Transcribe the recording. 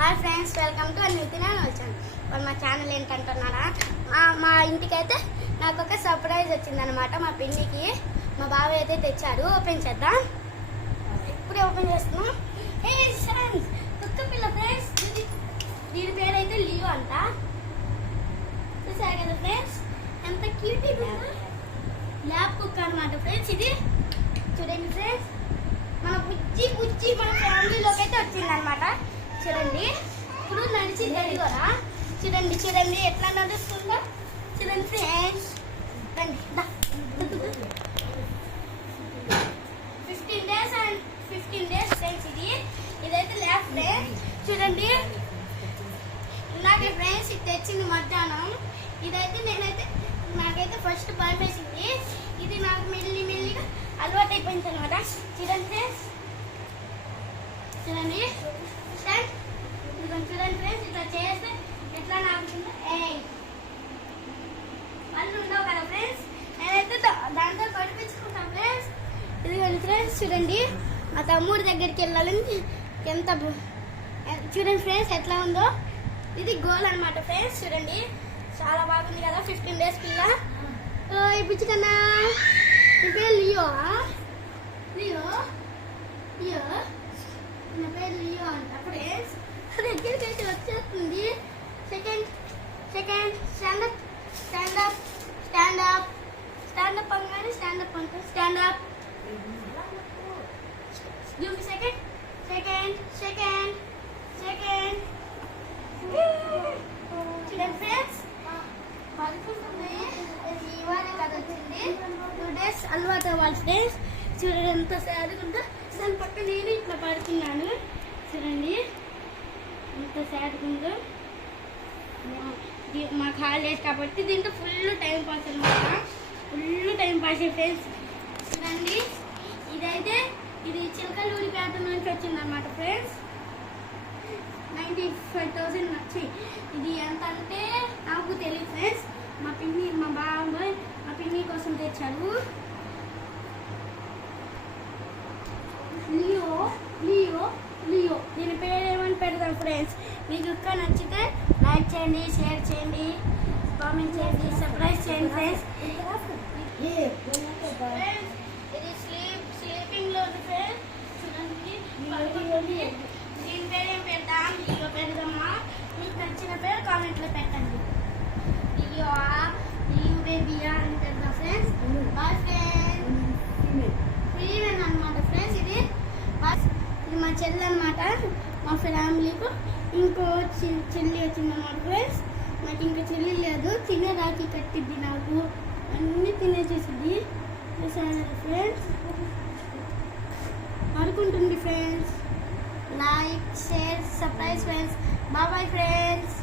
Hi friends, welcome to Nitin వచ్చాను. వాళ్ళు మా ఛానల్ ఏంటంటున్నారా, మా ఇంటికైతే నాకు ఒక సర్ప్రైజ్ వచ్చిందనమాట. మా పిన్నికి మా బావ అయితే తెచ్చారు. ఓపెన్ చేద్దాం. ఇప్పుడే ఓపెన్ చేస్తున్నాం. కుక్క పిల్ల ఫ్రెండ్స్, దీని పేరు అయితే లియో అంట. చూసారు కదా ఫ్రెండ్స్, ఎంత క్యూట్ ల్యాబ్ కుక్క అనమాట ఫ్రెండ్స్. ఇది చూడండి ఫ్రెండ్స్, మన బుజ్జి మన ఫ్యామిలీలోకి అయితే వచ్చిందనమాట. చూడండి, ఇప్పుడు నడిచి కూడా చూడండి ఎట్లా నడుస్తుందో చూడండి ఫ్రెండ్స్. 15 days friends. ఇదైతే ల్యాబ్ ఫ్రెండ్స్. చూడండి, నాకే ఫ్రెండ్స్ ఇది తెచ్చింది మధ్యాహ్నం. ఇదైతే నాకైతే ఫస్ట్ భయం వేసింది. ఇది నాకు మెల్లిగా అలవాటు అయిపోయింది అనమాట. చూడండి ఫ్రెండ్స్, చూడండి ఫ్రెండ్స్, ఇట్లా చేస్తే ఎట్లా నాకుంటుందో వాళ్ళు ఉండవు కదా ఫ్రెండ్స్. నేనైతే దాంతో పడిపించుకుంటాను ఫ్రెండ్స్. ఇదిగోండి ఫ్రెండ్స్, చూడండి మా తమ్ముడి దగ్గరికి వెళ్ళాలని ఎంత చూడండి ఫ్రెండ్స్ ఎట్లా ఉందో. ఇది గోల్ అనమాట ఫ్రెండ్స్. చూడండి, చాలా బాగుంది కదా. 15 days పిల్ల. ఇప్పించుకన్నా మీ పేరు లియో నా పేరు లియో అంట ఫ్రెండ్స్. దగ్గరికి అయితే వచ్చేస్తుంది. సెకండ్ స్టాండప్ అనగానే స్టాండప్ అంట. స్టాండప్ సెకండ్ చూడండి ఫ్రెండ్స్, పడుకుంటుంది. ఇవాళ కదా వచ్చింది. 2 days అలవాటు అవ్వాలి ఫ్రెండ్స్. చూడండి ఎంత సాదుకుంటా. దాని పక్క నేను ఇట్లా పడుకున్నాను. చూడండి ఎంత సాదుకుందో. మాకు హాలిడేస్ కాబట్టి దీంట్లో ఫుల్ టైం పాస్ అనమాట. Full time pass friends. చూడండి, ఇది చిలకలూరిపేట నుంచి వచ్చిందనమాట ఫ్రెండ్స్. 95,000 వచ్చి. ఇది ఎంత అంటే నాకు తెలియదు ఫ్రెండ్స్. మా బాబాయ్ మా పిన్ని కోసం తెచ్చారు. లియో దీని పేరు ఏమని పెడతాం ఫ్రెండ్స్. మీకు ఇంకా నచ్చితే లైక్ చేయండి, షేర్ చేయండి, కామెంట్ చేయండి, సబ్స్క్రైబ్ చేయండి ఫ్రెండ్స్. ఇది స్లీపింగ్ లో ఉంది ఫ్రెండ్స్. చూడండి పడుకుంటుంది. దీని పేరు ఏం పెడతాం? లియో పెడదామా? మీకు నచ్చిన పేరు కామెంట్లో పెట్టండి. లియో బేబీయా అని పెడదాం ఫ్రెండ్స్. Bye friends. ఫీవెన్ అనమాట ఫ్రెండ్స్. ఇది మా చెల్లి అనమాట. మా ఫ్యామిలీకు ఇంకో చెల్లి వచ్చిందన్నమాట ఫ్రెండ్స్. నాకు ఇంకా చెల్లి లేదు. తినే రాఖీ కట్టిద్ది నాకు. అన్నీ తినేసేసింది. చూసాను ఫ్రెండ్స్, పడుకుంటుంది friends. Like, share, subscribe friends. Bye friends.